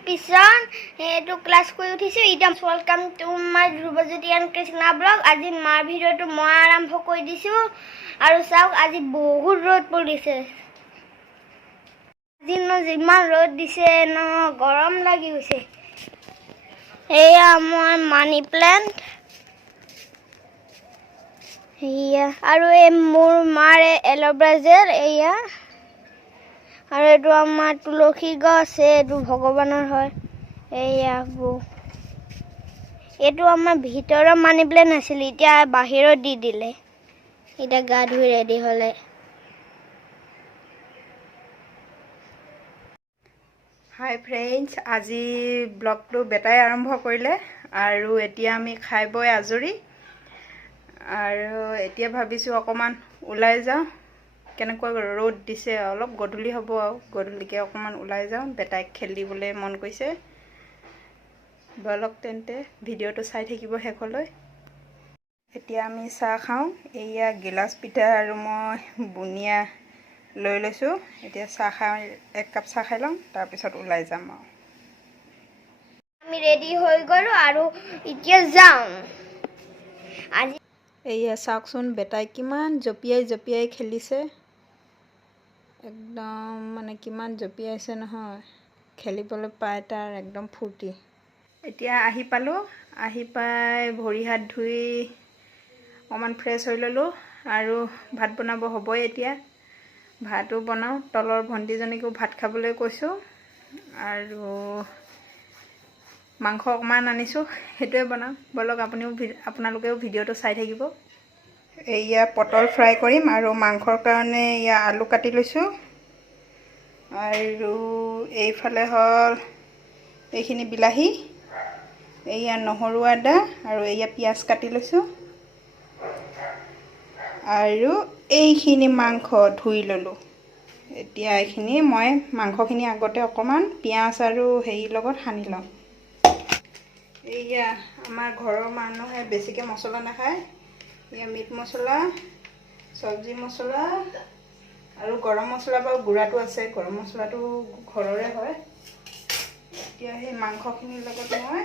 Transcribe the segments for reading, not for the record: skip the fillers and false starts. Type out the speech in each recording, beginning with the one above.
পিছন এটো ক্লাস কৰি উঠিছো ইদাম welcome to my Dhrubajyoti and Krishna blog আজি মাৰ ভিডিঅ'টো মই আৰম্ভ কৰি দিছো আৰু চাওক আজি বহুত ৰ'দ পৰিছে আজি যিমান ৰ'দ দিছে ন গৰম লাগি গৈছে এয়া মই মানি প্লান্ট এয়া আৰু এই মোৰ মাৰে এল'ভেৰা জেল এয়া আৰু এটো আমাৰ তুলসী গছ এটো ভগৱানৰ হয় এয়া এটো আমাৰ ভিতৰৰ মানি প্লান্ট আছিল এতিয়া বাহিৰত দি দিলে এটা গা ধুই ৰেডি হলে হাই ফ্ৰেন্ডস আজি ব্লগটো বেটাই আৰম্ভ কৰিলে আৰু এতিয়া আমি খাই বৈ আজৰি আৰু এতিয়া ভাবিছো অকমান ওলাই যাওঁ কেনেকৈ ৰ'দ দিছে অলপ গধূলি হ'ব আৰু গধূলিকে অকমান ওলাই যাওঁ বেটাইক খেলিবলৈ মন কৰিছে বলক তেন্তে ভিডিঅ'টো চাই থাকিব শেষলৈ এতিয়া আমি চাহ খাওঁ এয়া গিলাচ পিঠা আৰু মই বুনিয়া লৈ লৈছো এতিয়া চাহ খাই এক কাপ চাহ খাই লওঁ তাৰ পিছত ওলাই যাম আৰু আমি ৰেডি হৈ গলো আৰু এতিয়া যাওঁ আজি এয়া চাওকচোন বেটাই কিমান জপিয়াই খেলিছে একদম মানে কিমান জপিয়াইছে নহয় খেলিবলৈ পায় তাৰ একদম ফূৰ্তি এতিয়া আহি পালো আহি পাই ভৰি হাত ধুই অকমান ফ্ৰেছ হৈ ললো আৰু ভাত বনাব হ'বই এতিয়া ভাতো বনাও তলৰ ভণ্টিজনীকো ভাত খাবলৈ কৈছো আৰু মাংস অকমান আনিছো হেতুৱে বনাম বলক আপোনালোকেও ভিডিঅ'টো চাই থাকিব এয়া পটল ফ্ৰাই কৰিম আৰু মাংসৰ কাৰণে এয়া আলু কাটি লৈছো আৰু এইফালে হল এইখিনি বিলাহী এয়া নহৰু আদা আৰু এয়া পিয়াজ কাটি লৈছো আৰু এইখিনি মাংস ধুই ললো এতিয়া এইখিনি মই মাংসখিনি আগতে অকমান পিয়াজ আৰু হেৰি লগত সানি লওঁ এয়া আমাৰ ঘৰৰ মানুহে বেছিকে মছলা নাখায় এয়া মিট মছলা সবজি মছলা আৰু গৰম মছলা বা গুড়াটো আছে গৰম মছলাটো ঘৰৰে হয় এতিয়া সেই মাংসখিনিৰ লগত মই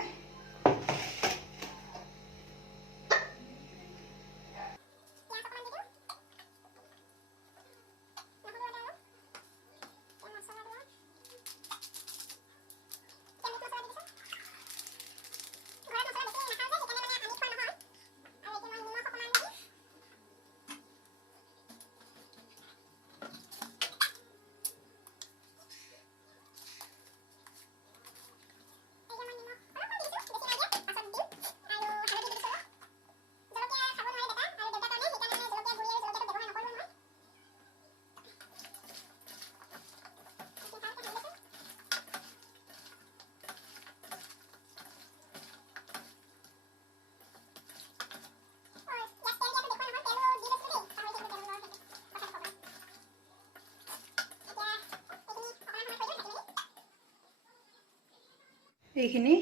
এইখিনি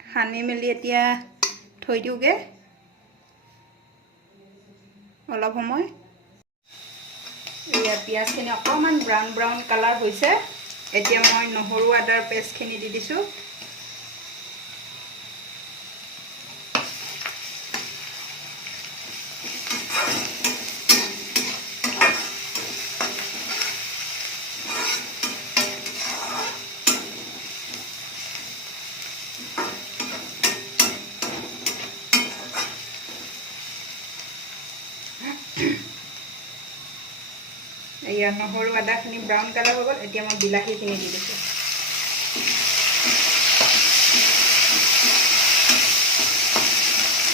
সানি মেলি এতিয়া থৈ দিওগে অলপ সময় এয়া পিয়াজখিনি অকমান ব্ৰাউন কালাৰ হৈছে এতিয়া মই নহৰু আদাৰ পেষ্টখিনি দি দিছো এয়া নহৰু আদাখিনি ব্ৰাউন কালাৰ হৈ গ'ল এতিয়া মই বিলাহীখিনি দি দিছো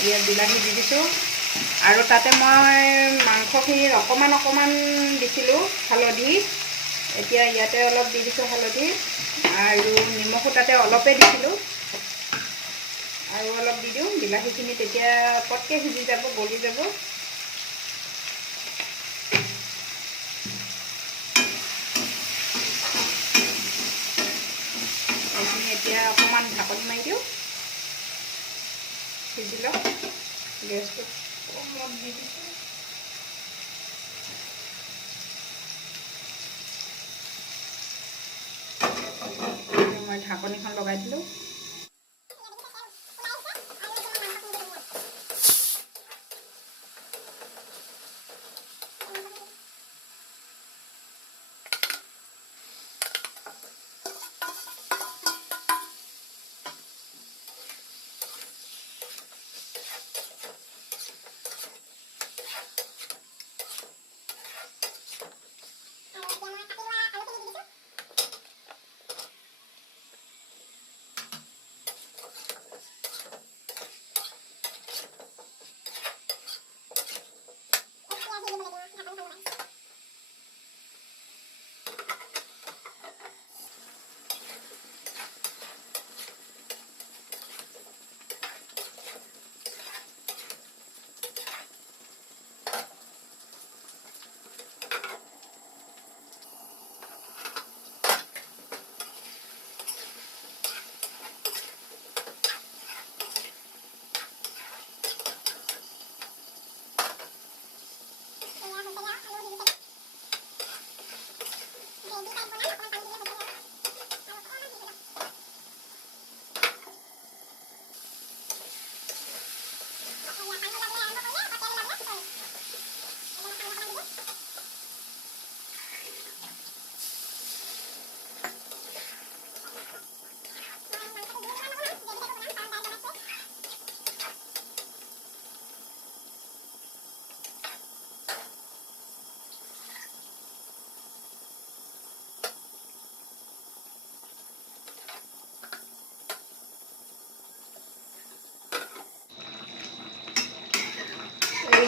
এয়া বিলাহী দি দিছো আৰু তাতে মই মাংসখিনিত অকমান দিছিলো হালধি এতিয়া ইয়াতে অলপ দি দিছো হালধি আৰু নিমখো তাতে অলপে দিছিলো আৰু অলপ দি দিওঁ বিলাহীখিনি তেতিয়া পটকে সিজি যাব গলি যাব এতিয়া অকমান ঢাকনি মাৰি দিওঁ সিজি লওক গেছটো কমত দি দিছোঁ ঢাকনিখন লগাই দিলোঁ।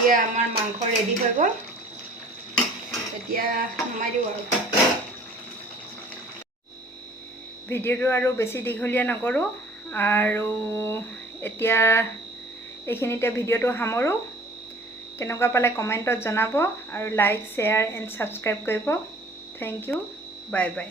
এয়া আমাৰ মাংস ৰেডি হৈ গ'ল। এতিয়া নমাই দিওঁ আৰু। ভিডিঅ'টো আৰু বেছি দীঘলীয়া নকৰোঁ আৰু এতিয়া এইখিনিতে ভিডিঅ'টো সামৰোঁ। কেনেকুৱা পালে কমেণ্টত জনাব আৰু লাইক শ্বেয়াৰ এণ্ড ছাবস্ক্ৰাইব কৰিব। Thank you, bye by.